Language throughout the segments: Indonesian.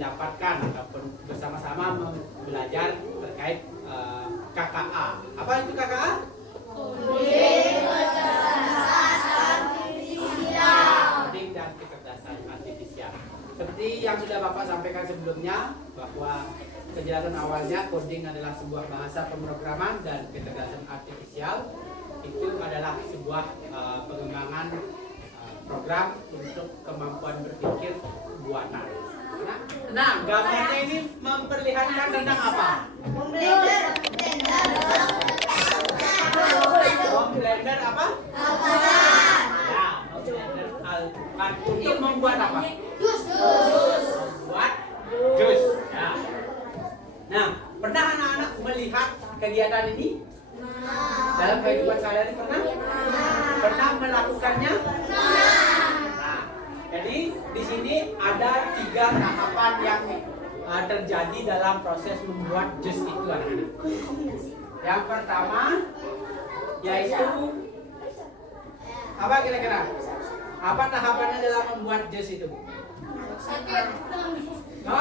mendapatkan ataupun bersama-sama belajar terkait KKA. Apa itu KKA? Coding dan kecerdasan artifisial. Seperti yang sudah Bapak sampaikan sebelumnya, bahwa kejelasan awalnya coding adalah sebuah bahasa pemrograman dan kecerdasan artifisial itu adalah sebuah pengembangan program untuk kemampuan berpikir buatan. Nah, gambarnya ini memperlihatkan tentang apa? Blender apa? Ya, blender alpukat untuk membuat apa? Buat jus. Ya. Nah, pernah anak-anak melihat kegiatan ini? Dalam kehidupan sehari-hari pernah? Pernah melakukannya? Nah, jadi di sini ada 3 tahapan yang terjadi dalam proses membuat jus itu, anak-anak. Yang pertama yaitu apa kira-kira? Apa tahapannya dalam membuat jus itu? No?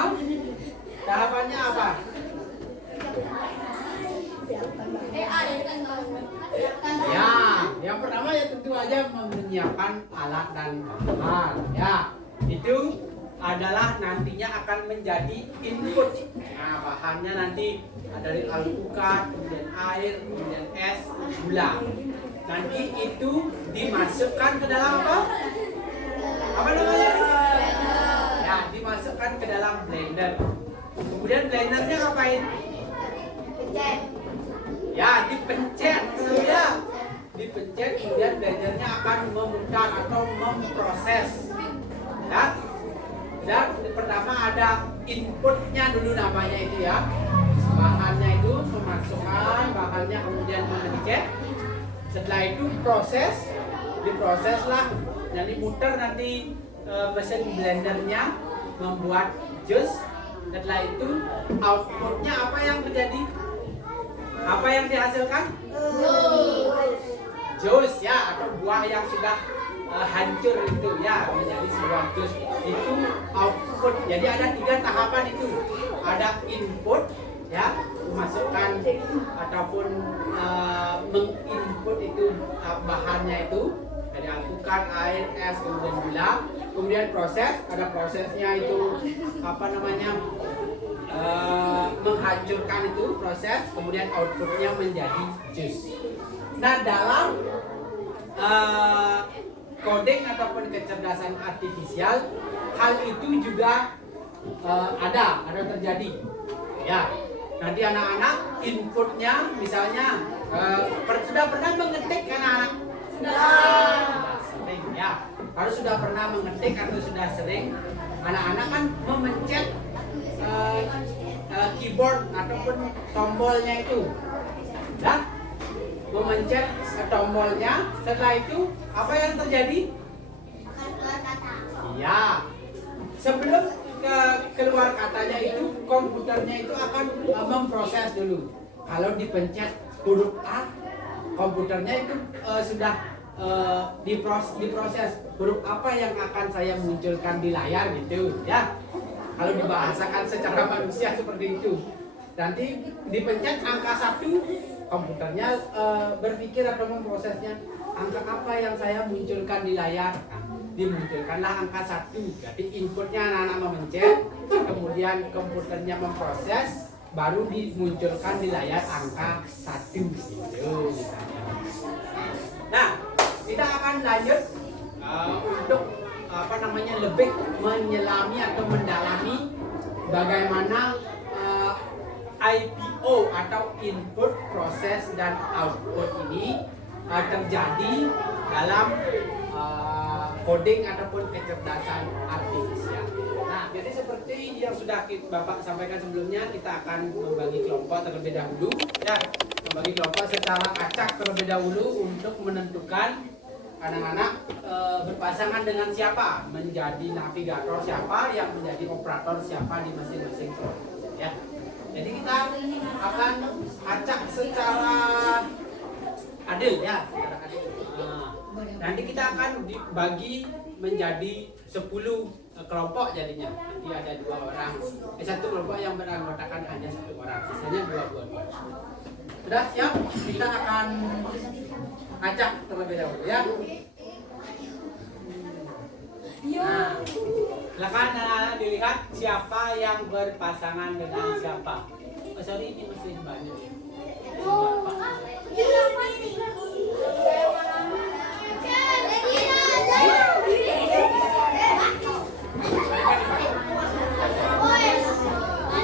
Tahapannya apa? Ya, yang pertama ya tentu aja menyiapkan alat dan bahan. Ya, itu adalah nantinya akan menjadi input. Nah, bahannya nanti dari alpukat, kemudian air, kemudian es, gula. Nanti itu dimasukkan ke dalam apa? Apa namanya? Ya, dimasukkan ke dalam blender. Kemudian blendernya ngapain? Ya, dipencet. Ya, dipencet. Kemudian blendernya akan memutar atau memproses. Ya. Dan pertama ada inputnya dulu namanya itu ya. Bahannya itu memasukkan bahannya, kemudian memencet. Setelah itu diproseslah, jadi muter nanti mesin blendernya membuat jus. Setelah itu outputnya apa yang terjadi? Apa yang dihasilkan? Jus ya, atau buah yang sudah hancur itu ya, menjadi sebuah jus. Itu output. Jadi ada 3 tahapan itu. Ada input ya, memasukkan ataupun menginput itu bahannya itu dari alpukat, air, es, kemudian gula. Kemudian proses, ada prosesnya itu apa namanya, menghancurkan itu proses. Kemudian outputnya menjadi jus. Nah, dalam coding ataupun kecerdasan artifisial, hal itu juga ada terjadi. Ya, nanti anak-anak inputnya misalnya sudah pernah mengetik anak-anak? Sudah sering ya. Harus sudah pernah mengetik atau sudah sering. Anak-anak kan memencet keyboard ataupun tombolnya itu. Dan memencet tombolnya, setelah itu apa yang terjadi? Ya, sebelum keluar katanya itu, komputernya itu akan memproses dulu. Kalau dipencet huruf A, komputernya itu sudah diproses huruf apa yang akan saya munculkan di layar gitu ya. Kalau dibahasakan secara manusia seperti itu. Nanti dipencet angka 1, komputernya berpikir atau memprosesnya, angka apa yang saya munculkan di layar. Dimunculkanlah angka 1. Jadi inputnya anak-anak memencet, kemudian komputernya memproses, baru dimunculkan di layar angka 1 gitu. Nah, kita akan lanjut untuk lebih menyelami atau mendalami bagaimana IPO atau input, proses, dan output ini terjadi dalam coding ataupun kecerdasan artifisial. Nah, jadi seperti yang sudah Bapak sampaikan sebelumnya, kita akan membagi kelompok terlebih dahulu. Ya, membagi kelompok secara acak terlebih dahulu untuk menentukan anak-anak berpasangan dengan siapa, menjadi navigator siapa, yang menjadi operator siapa di masing-masing kelompok. Ya. Jadi kita akan acak secara adil ya, secara adil. Nanti kita akan dibagi menjadi 10 kelompok jadinya. Nanti ada 2 orang. Satu kelompok yang beranggotakan hanya 1 orang. Sisanya 2. Sudah siap? Kita akan acak terlebih dahulu ya. Nah, silakan anak-anak dilihat siapa yang berpasangan dengan siapa. Oh sorry, ini masih banyak ya.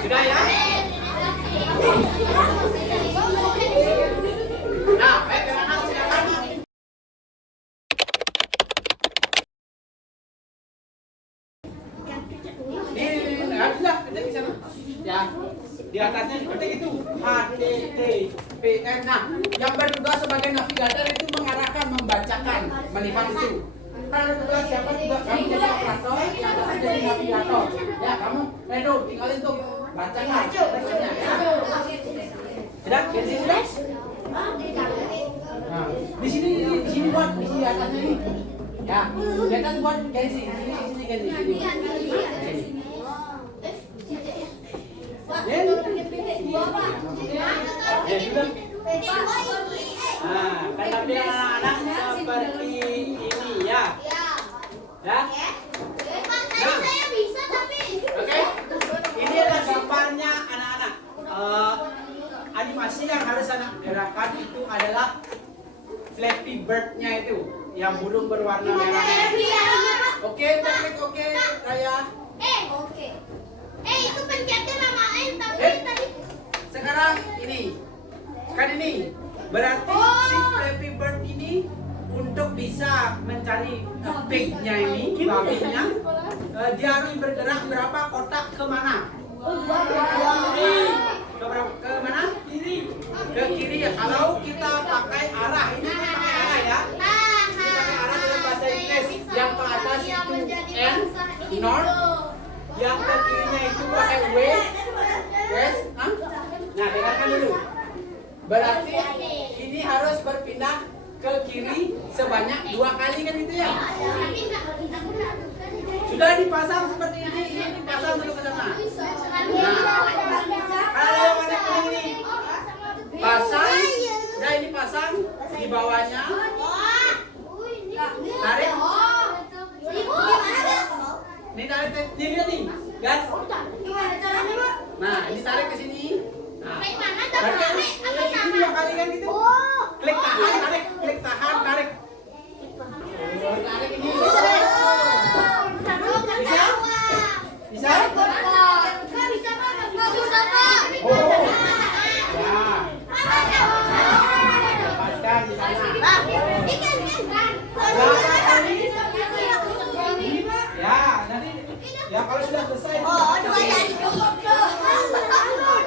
Sudah ya? Nah, baik anak silakan. Ya, di atasnya seperti itu HTTPN. Nah, yang bertugas sebagai navigator itu mengarahkan, membacakan, melihat itu. Kalau tugas siapa juga kamu jadi operator, yang jadi navigator. Ya, kamu Reno tinggalin tuh bacakan. Ya. Sudah, di sini sudah. Nah, di sini buat di sini atasnya ini. Ya, di atas buat Kenzi, di sini Kenzi. Ya sudah. Nah, tetapi anak-anak seperti ini ya. Ya. Nah, oke. Ini adalah gambarnya anak-anak. Animasi yang harus anak gerakan itu adalah Flappy Bird-nya itu, yang burung berwarna merah. Oke, teknik oke, Raya. Oke. Itu pencetnya nama N tapi tadi. Sekarang ini, kan ini berarti si Flappy Bird ini untuk bisa mencari pig-nya ini, babinya, dia harus bergerak berapa kotak kemana? Ke mana? Ke kiri ya. Kalau kita pakai arah, ini kan pakai arah ya. Ini pakai arah dalam bahasa Inggris. Yang ke atas itu N, North. Yang ke kirinya itu pakai West. Nah, dengarkan dulu. Berarti ini harus berpindah ke kiri sebanyak 2 kali kan itu ya? Sudah dipasang seperti ini dipasang dulu ke sana. Nah, kalau yang warna kuning ini pasang, nah ini pasang di bawahnya. Tarik. Ini tarik, ini lihat nih, gas. Nah, ini tarik ke sini. Nah, berarti harus ini 2 kali kan gitu. Klik tahan, tarik, klik tahan, tarik. Tarik ini. Bisa? Bisa? Oh. Ya. Dapatkan di sana. Berapa kali? Ya, nanti ya kalau sudah selesai.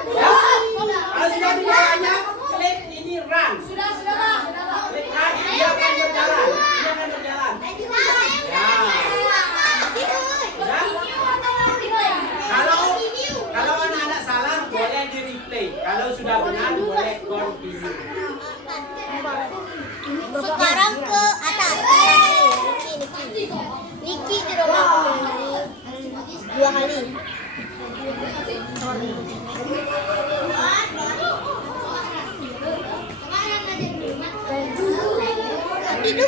Ya. Kalau sudah di bawahnya, klik ini run. Sudah. Klik run, dia akan berjalan. Kalau anak-anak salah boleh di replay. Kalau sudah benar boleh continue. Sekarang ke atas. Niki di rumah 2 kali. Tadi 2.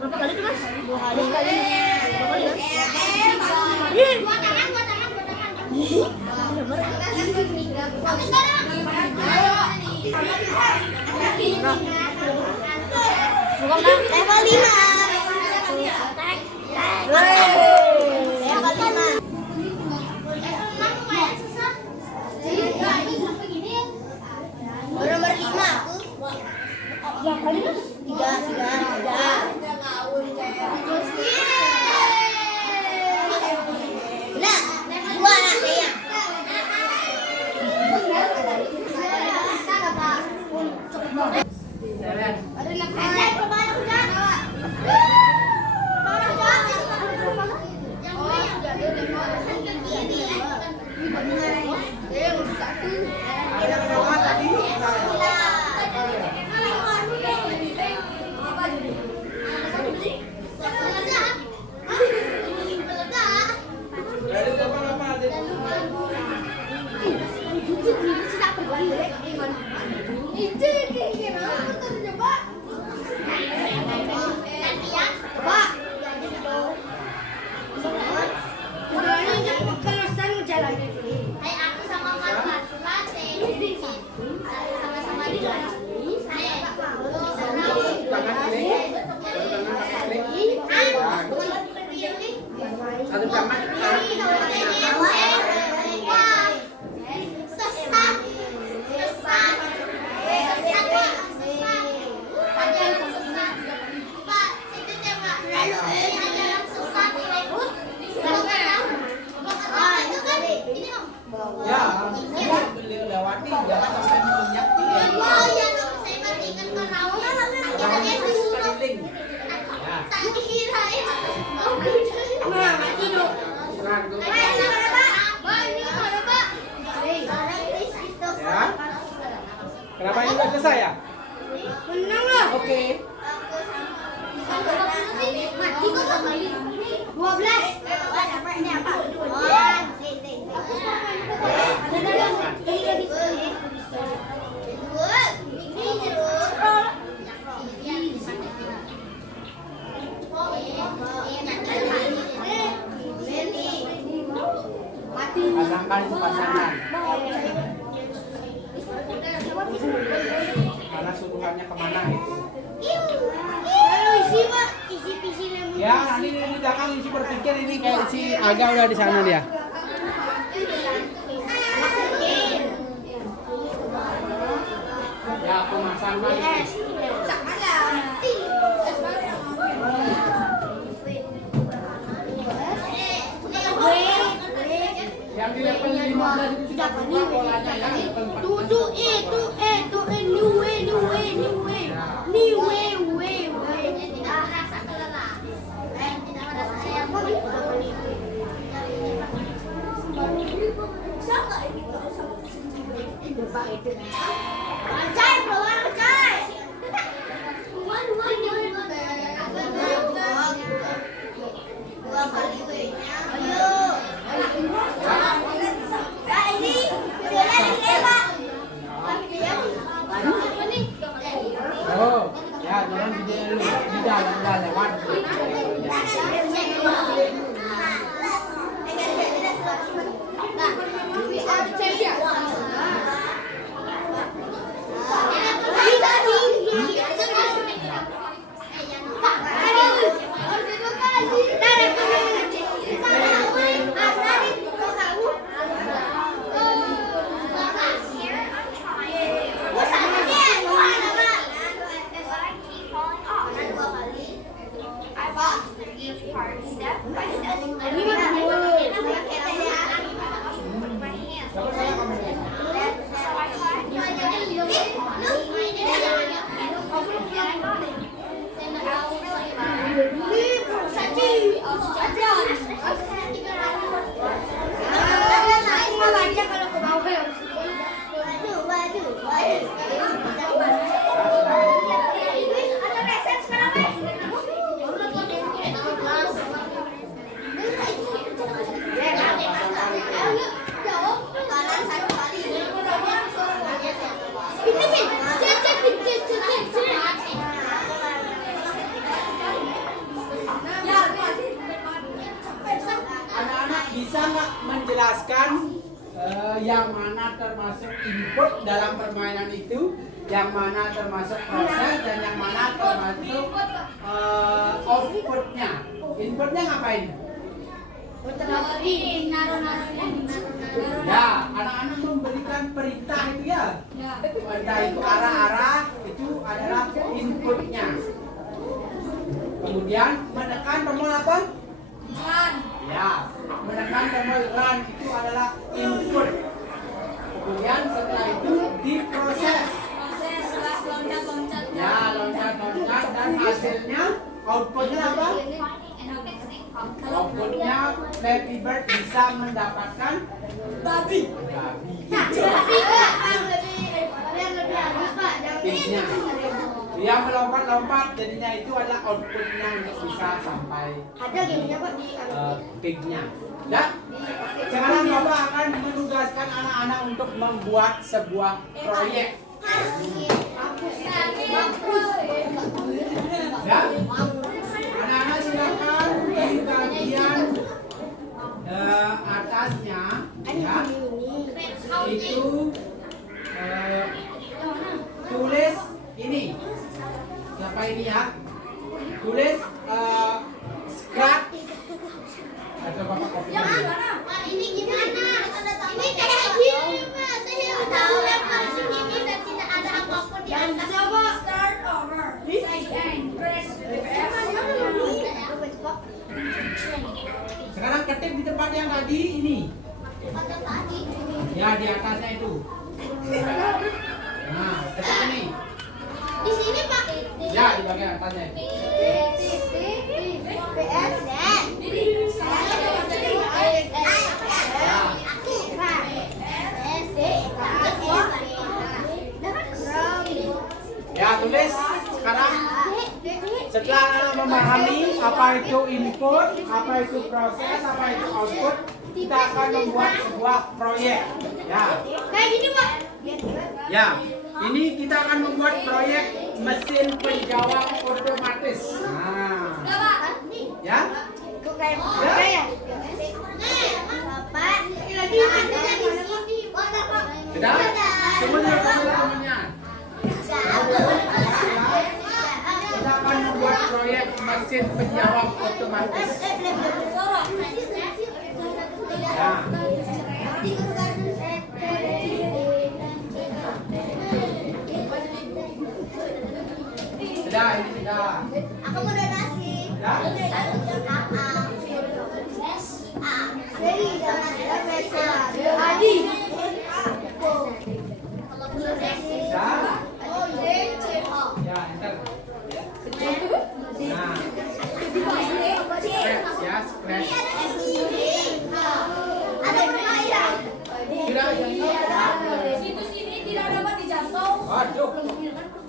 Berapa kali tuh Mas? 2 kali. 2 kali kan? Gua tangan. Level 5. Nomor 5 aku. Ya kali 3. Nah, 2 anak saya. Ada Satu kamar anak ya, lewati jangan sampai minyak keliling. Ya. Kenapa ini udah selesai ya? Menang lah. Oke. 12. Ini apa? Pasangkan itu pasangan. Mana suruhannya kemana itu? Ya, nanti ini belakang isi berpikir ini kayak si Aga udah di sana dia. Ya, pemasangan. Yang di level 15 itu sudah keluar polanya ya. Oh, ya jangan di dalam udah lewat. Anak-anak bisa nggak menjelaskan yang mana termasuk input dalam permainan itu, yang mana termasuk proses, dan yang mana termasuk outputnya? Inputnya ngapain? Ya, anak-anak memberikan perintah itu ya. Perintah itu arah-arah itu adalah inputnya. Kemudian menekan tombol apa? Ya, menekan tombol run itu adalah input. Kemudian setelah itu diproses. Ya, loncat-loncat dan hasilnya outputnya apa? Outputnya Flappy Bird bisa mendapatkan babi. Pignya. Dia melompat-lompat, jadinya itu adalah outputnya untuk bisa sampai pignya. Dan sekarang Bapak akan menugaskan anak-anak untuk membuat sebuah proyek. Ya, anak-anak silakan di bagian atasnya, ya, itu tulis ini. Siapa ini ya? Tulis scratch Atau Bapak copy. Yang mana? Ini gimana? Ini kayak gini mas. Saya tahu ya mas. Ini dan tidak ada apapun di atas. Coba start over. Say and press. Sekarang ketik di tempat yang tadi ini. Pada tadi. Ya, di atasnya itu. Nah, ketik ini. Di sini pak. Ya, di bagian atasnya. PS dan. Ya, tulis sekarang setelah anak memahami apa itu input, apa itu proses, apa itu output, kita akan membuat sebuah proyek. Ya, Kayak gini pak. ya. Ini kita akan membuat proyek mesin penjawab otomatis. Nah, ya. Kok kayak ya? Bapak, lagi ada di sini. Sudah? Tunggu dulu teman-temannya. Kita akan membuat proyek mesin penjawab otomatis. Ya. Sudah, ini sudah. Aku mau donasi. Ya. Adi. Sudah. Ya, enter. Nah, scratch ya, scratch. Ada permainan. Sudah, ya. Situs ini tidak dapat dijangkau. Aduh,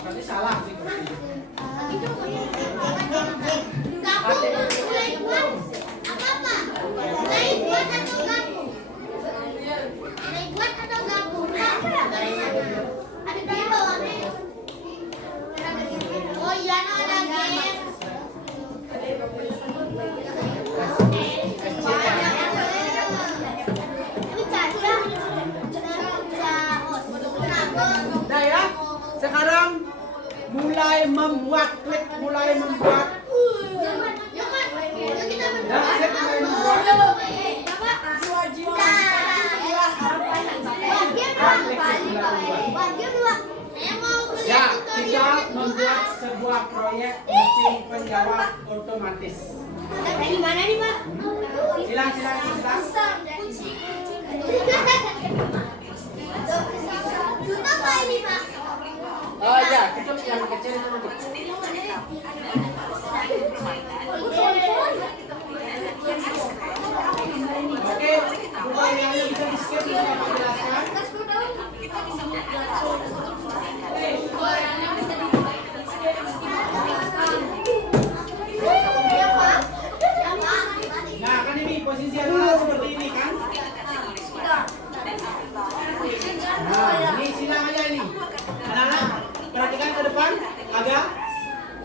nanti salah sih. Oh iya, ada game. Nah ya, sekarang mulai membuat klik, mulai membuat. Ya, set mulai membuat. Ya, kita membuat sebuah proyek mesin penjawab otomatis. Gimana nih, Pak? Silang. Tutup Pak ini, Pak. Oh ya, kita yang kecil dulu. Oke, mulai yang bisa di-skip bisa Bapak jelaskan. Nah, kan ini posisi adalah seperti ini kan? Nah, ini silang aja ini. Anak-anak, perhatikan ke depan, agak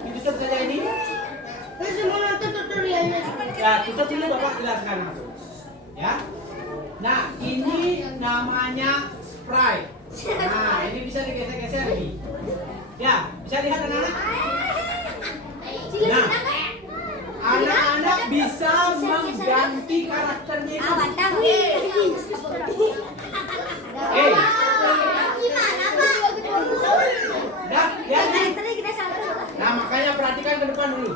ditutup saja ini. Terus mau nonton tutorialnya. Ya, tutup dulu Bapak jelaskan langsung. Ya. Nah, ini namanya sprite. Nah, ini bisa digeser-geser nih. Ya, bisa lihat anak-anak? Nah, anak-anak bisa mengganti karakternya itu. Gimana, Pak? Nah, ya nih. Tadi kita salah. Nah, makanya perhatikan ke depan dulu.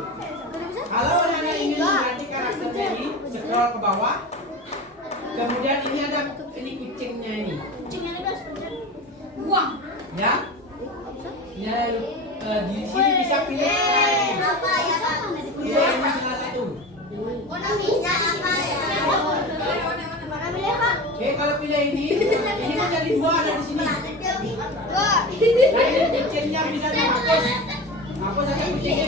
Kalau anak ingin mengganti karakternya ini, scroll ke bawah. Kemudian ini ada ini kucingnya ini. Buang. Ya. Ya, di sini bisa pilih lain. Apa ya, Pak? Pilih yang salah satu. Mana bisa apa ya? Mana pilih, Pak? Oke, kalau pilih ini kan jadi dua ada di sini. Dua. Nah, ini kucingnya bisa dihapus. Hapus aja kucingnya.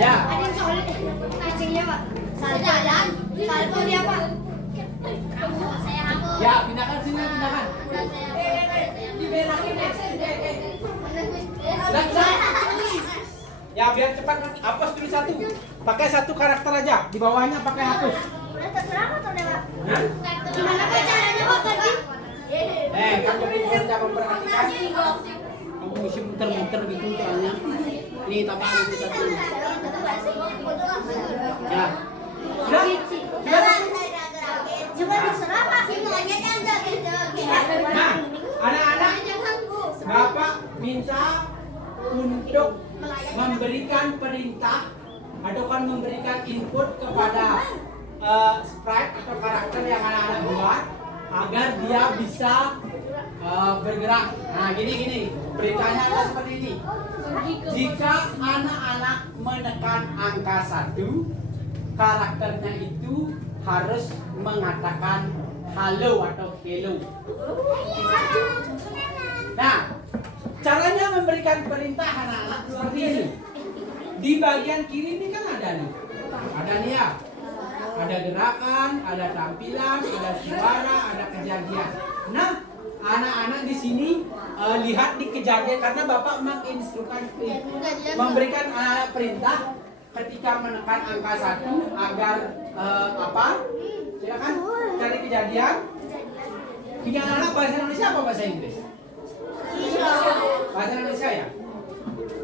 Ya. Ada yang soalnya kucingnya, Pak. Jalan. Salpo dia, Pak. Saya hapus. Ya, pindahkan sini, pindahkan. Ya, biar cepat hapus dulu satu. Pakai satu karakter aja. Di bawahnya pakai hapus. Udah terserah atau Pak? Hah? Gimana Pak caranya, Pak? Tadi? Kamu bisa memperhatikan. Kamu mesti muter-muter gitu soalnya. Nih tambah lagi satu. Ya. Sudah? Sudah? Coba terserah Pak. Nah, anak-anak, Bapak minta untuk memberikan perintah atau kan memberikan input kepada sprite atau karakter yang anak-anak buat agar dia bisa bergerak. Nah, gini. Perintahnya adalah seperti ini. Jika anak-anak menekan angka 1, karakternya itu harus mengatakan halo atau hello. Nah, caranya memberikan perintah anak-anak seperti ini. Di bagian kiri ini kan ada nih. Ada nih ya. Ada gerakan, ada tampilan, ada suara, ada kejadian. Nah, anak-anak di sini lihat di kejadian karena Bapak menginstruksikan memberikan anak-anak perintah ketika menekan angka 1 agar apa? Silakan cari kejadian. Ini anak-anak bahasa Indonesia apa bahasa Inggris? Bahasa Indonesia ya.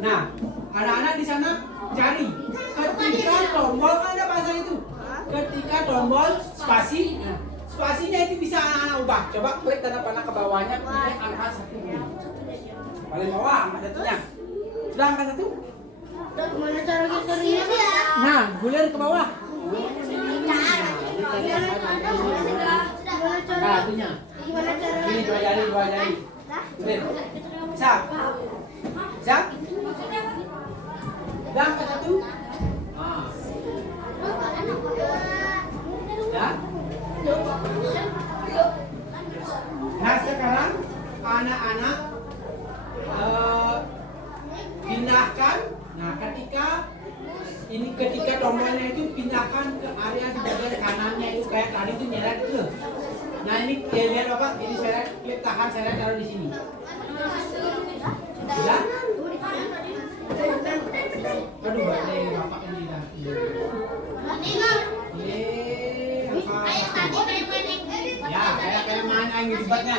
Nah, anak-anak di sana cari ketika tombol kan ada bahasa itu. Ketika tombol spasi, nah, spasinya itu bisa anak-anak ubah. Coba klik tanda panah ke bawahnya, pilih angka 1 dulu. Paling bawah angka 1-nya. Sudah angka 1? Mana cara gesernya? Nah, gulir ke bawah. Nah, itunya. Gimana cara? Ini dua jari. Gulir. Siap. Siap? Sudah angka 1? Nah. Ya? Nah, sekarang anak-anak pindahkan. Nah, ketika tombolnya itu pindahkan ke area di bagian kanannya itu kayak tadi itu nyeret itu. Nah, ini lihat Bapak, ini seret, klik tahan seret taruh di sini. Ya? Aduh, balik Bapak ini dah. Ya, kayak main angin sebabnya.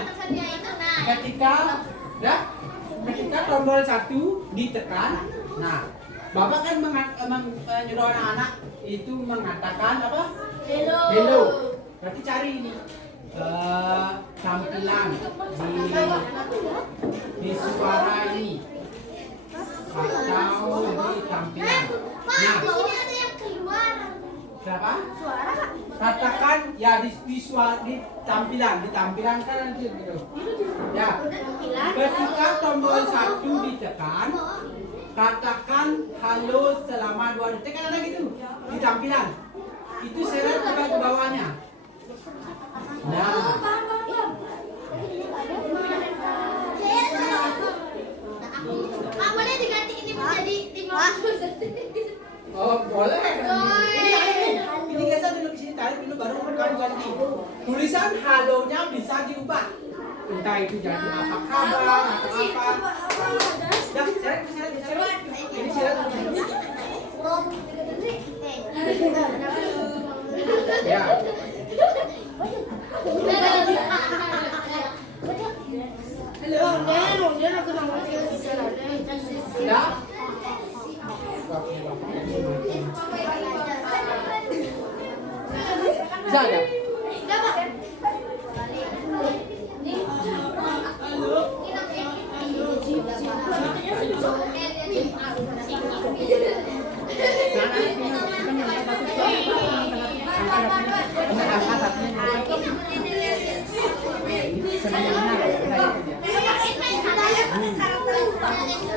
Ketika tombol 1 ditekan, nah, Bapak kan menyuruh anak-anak itu mengatakan apa? Hello. Berarti cari ini tampilan di suara ini atau di tampilan. Nah, ini ada yang keluar. Kenapa? Suara Pak. Katakan ya di tampilan kan nanti gitu. Ya. Ketika tombol 1 ditekan, katakan halo selama 2 detik kan ada gitu di tampilan. Itu seret ke bawahnya. Nah. Pak, boleh diganti ini menjadi 50. Oh, boleh. Ini geser dulu ke sini, tarik dulu baru kamu ganti. Tulisan halonya bisa diubah. Entah itu jadi apa kabar atau apa. Ya, seret. Ini seret. Ya. Ya. Bisa ya?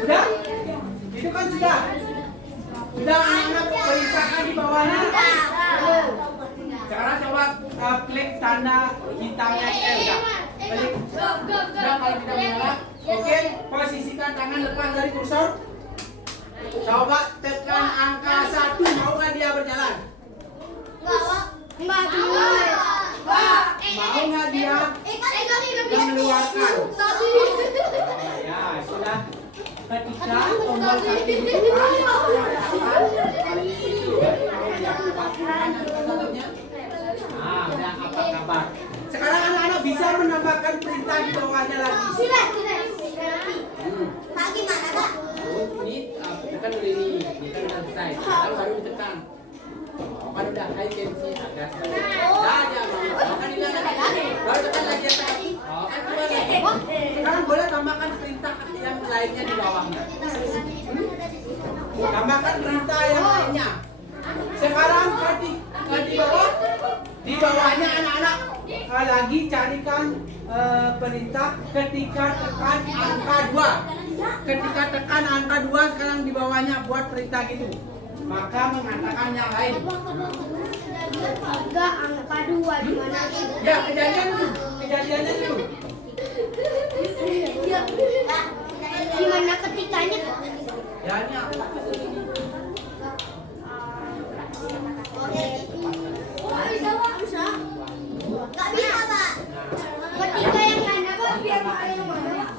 Sudah? Itu kan sudah. Sudah anak-anak perintahkan di bawahnya. Sekarang coba klik tanda hitamnya L ya. Klik. Sudah kalau tidak menyala. Oke, posisikan tangan lepas dari kursor. Coba tekan angka 1. Mau nggak dia berjalan? Mau nggak dia mengeluarkan? Ya, sudah. Ketika tombol 1 ditekan, nah, udah apa kabar? Sekarang anak-anak bisa menambahkan perintah di bawahnya lagi. Pak, gimana Pak? Ini tekan dulu ini kan selesai. Sekarang baru ditekan. Oh, kan udah I can see Agas. Dah dia makan ini baru tekan lagi yang tadi. Oh, kan keluar lagi. Sekarang boleh tambahkan perintah yang lainnya di bawahnya. Tambahkan perintah yang lainnya. Sekarang di bawahnya anak-anak lagi carikan perintah ketika tekan angka 2. Ketika tekan angka 2 sekarang di bawahnya buat perintah gitu. Maka mengatakan yang lain. Enggak, angka 2 gimana? Ya, kejadiannya itu. Gimana ketikanya? Ya, ini aku. Bisa. Nggak bisa, Pak. Ketika yang mana, Pak? Biar Pak yang mana, Pak?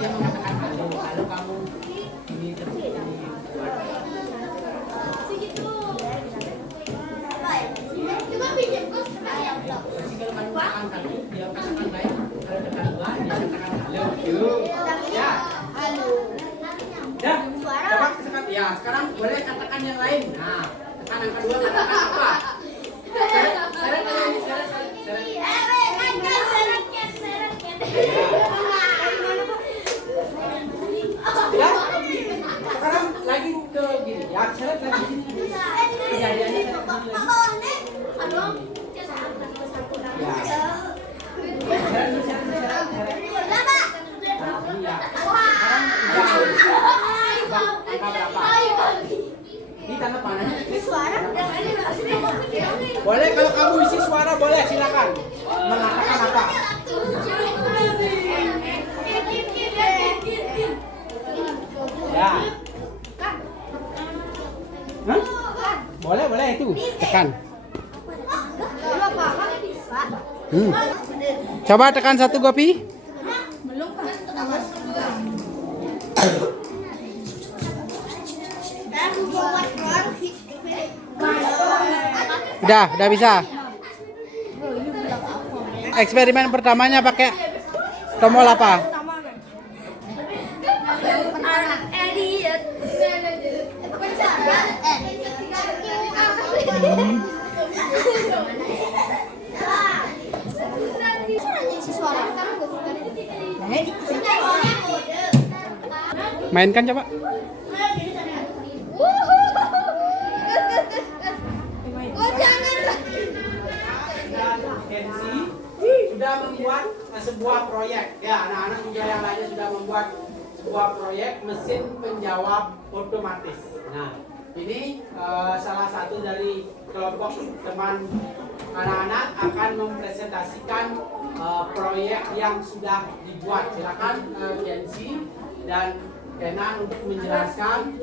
Dia mengatakan halo kamu ini Cuma pinjam kos sekali ya, Pak. kalau kamu tekan tadi, dia katakan baik. Kalau tekan 2, dia katakan halo. Ya. Halo. Ya. Coba sekarang ya, sekarang boleh katakan yang lain. Nah, tekan angka 2 katakan apa? Seret ini, seret. Ya. Sekarang lagi ke gini. Ya, seret lagi sini. Kejadiannya kayak gini lagi. Ya. Seret. Iya. Sekarang angka berapa? Ini tanda panahnya. Boleh kalau kamu isi suara boleh silakan. Mengatakan apa? Ya. Hah? Boleh itu. Tekan. Coba tekan 1 Gopi. Udah bisa. Eksperimen pertamanya pakai tombol apa? Mainkan coba. Kenzi sudah membuat sebuah proyek. Ya, anak-anak juga yang lainnya sudah membuat sebuah proyek mesin penjawab otomatis. Nah, ini salah satu dari kelompok teman anak-anak akan mempresentasikan proyek yang sudah dibuat. Silakan Kenzi dan Kenan untuk menjelaskan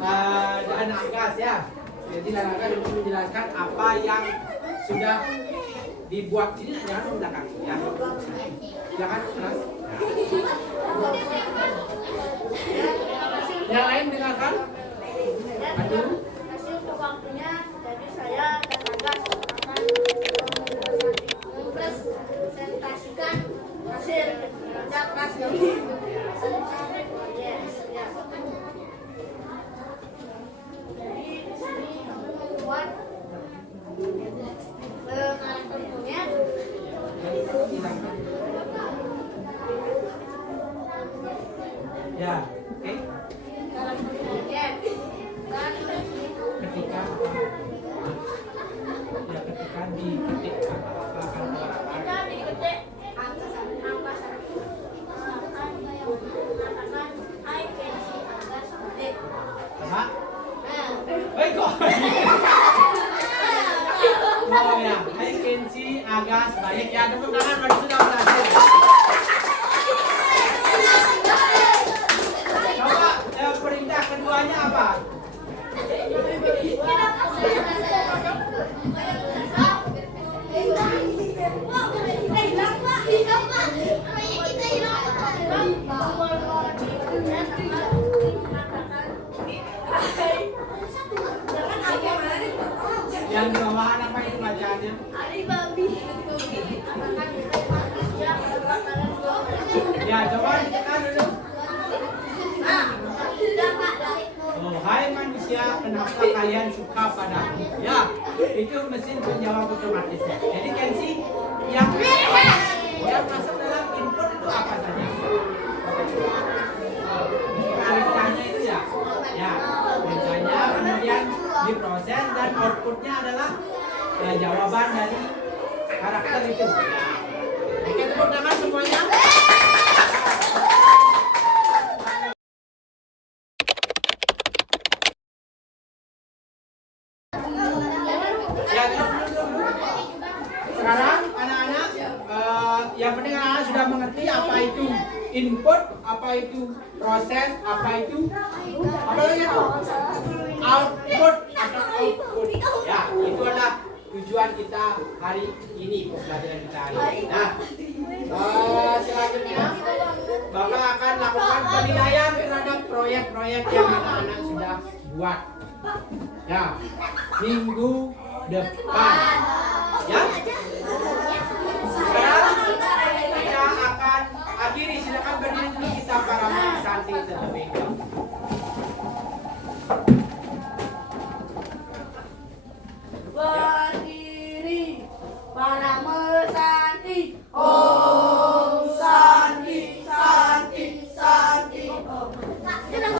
dan Agas ya. Jadi Agas untuk menjelaskan apa yang sudah dibuat. Sini jangan ke belakang ya. Silakan Kenas. Yang lain dengarkan. Aduh. Kasih untuk waktunya. Jadi saya dan Agas akan mempresentasikan hasil kerja keras ini. Ya, oke. Ketika diketik apa akan keluar apa? Apa? Kok? Oh ya, I can see Agas baik ya. Tepuk tangan bagi sudah berhasil. Coba perintah keduanya apa? Hai manusia, kenapa kalian suka padaku? Ya, itu mesin penjawab otomatisnya. Jadi Kenzi yang masuk dalam input itu apa saja? Perintahnya itu ya, perintahnya kemudian diproses dan outputnya adalah jawaban dari karakter itu. Oke, tepuk tangan semuanya. Ya, sekarang anak-anak yang penting anak-anak sudah mengerti apa itu input, apa itu proses, apa itu apa lagi itu output atau output. Ya, itu adalah tujuan kita hari ini, pembelajaran kita hari ini. Nah, selanjutnya Bapak akan lakukan penilaian terhadap proyek-proyek yang anak-anak sudah buat. Ya, minggu depan. Ya. Sekarang kita akan akhiri, silakan berdiri dulu kita para santri terlebih dahulu.